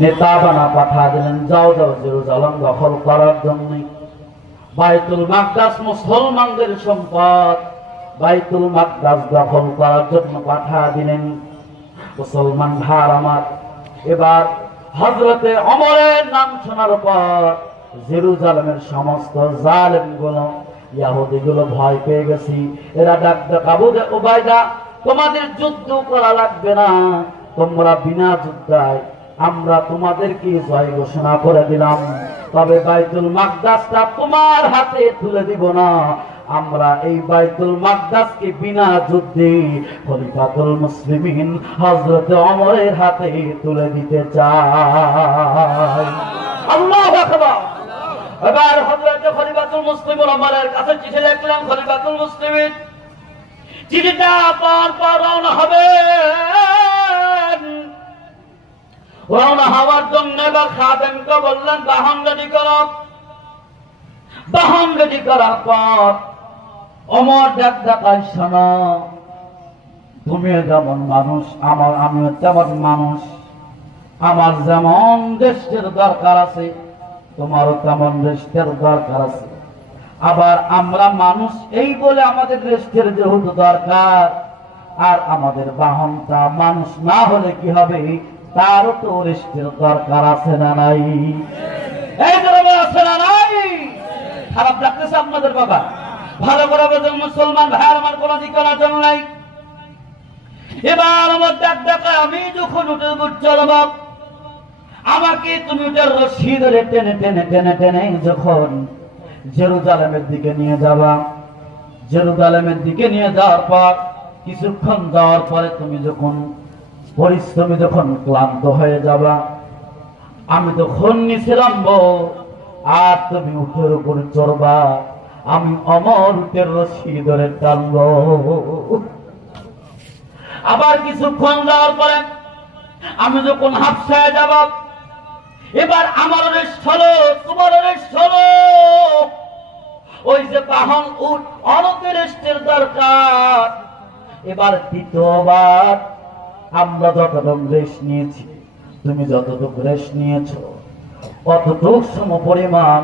নেতা বানা পাঠা দিলেন, যাও যাও জেরুজালেম দখল করার জন্য। বাইতুল মাকদাস মুসলমানদের সম্পদ, বাইতুল মাকদাস দখল করার জন্য পাঠা দিলেন। মুসলমান ভার আমার, এবার হযরতে ওমরের নাম শোনার পর জেরুজালেমের সমস্ত জালেম গুলো, ইহুদি গুলো ভয় পেয়ে গেছি। এরা ডাক আবু উবাইদা, তোমাদের যুদ্ধ করা লাগবে না, তোমরা বিনা যুদ্ধায় আমরা তোমাদেরকে জয় ঘোষণা করে দিলাম, তবে বাইতুল মাকদাসটা তোমার হাতে তুলে দিব না। আমরা এই বাইতুল মাকদাসকে বিনা যুদ্ধে খলিফাতুল মুসলিমিন হযরত ওমরের হাতে তুলে দিতে চাই। আল্লাহু আকবার। এবার হযরত খলিফাতুল মুসলিমিন ওমরের কাছে চিঠি লিখলেন। খলিফাতুল মুসলিমিন চিঠিটা পর রওনা হবে। রওনা হওয়ার জন্য এবার খাদেমকে বললেন বাহন রেডি করো। বাহন রেডি করার পর ওমর ডাকায়, শোনো, তুমি যেমন মানুষ, আমিও তেমন মানুষ। আমার যেমন দেশের দরকার আছে, তোমারও তেমন দেশের দরকার আছে। আবার আমরা মানুষ এই বলে আমাদের দেশের যেহেতু দরকার, আর আমাদের বাহনটা মানুষ না হলে কি হবে, তারও তো রেস্টের দরকার আছে না নাই? এই ধরনের আছে না নাই? খারাপ লাগতেছে আপনাদের বাবা? ভালো করে বোঝেন মুসলমান ভাই আমার, কোন অধিকার আছে নাই। এবার আমার ডাকা, আমি যখন উঠে চলব, আমাকে তুমি উঠের রশি ধরে টেনে টেনে টেনে টেনে যখন জেরুজালেমের দিকে নিয়ে যাবা, জেরুজালেমের দিকে নিয়ে যাওয়ার পর কিছুক্ষণ যাওয়ার পরে তুমি যখন পরিশ্রমী যখন ক্লান্ত হয়ে যাবা, আমি তখন নিচে নামবো আর তুমি উঠের উপর চড়বা, আমি ওমর উটের রশি ধরে টানবো। আবার কিছুক্ষণ যাওয়ার পরে আমি যখন হাফসায় যাব, এবার আমার রেস্ট হলো, তোমার রেস্ট হলো। ওই যে বাহন উট, অনেকের রেস্টের দরকার। এবার দ্বিতীয়বার আমরা যতটুকু রেস্ট নিয়েছি, তুমি যতটুকু রেস্ট নিয়েছ, অতটুকু সম পরিমাণ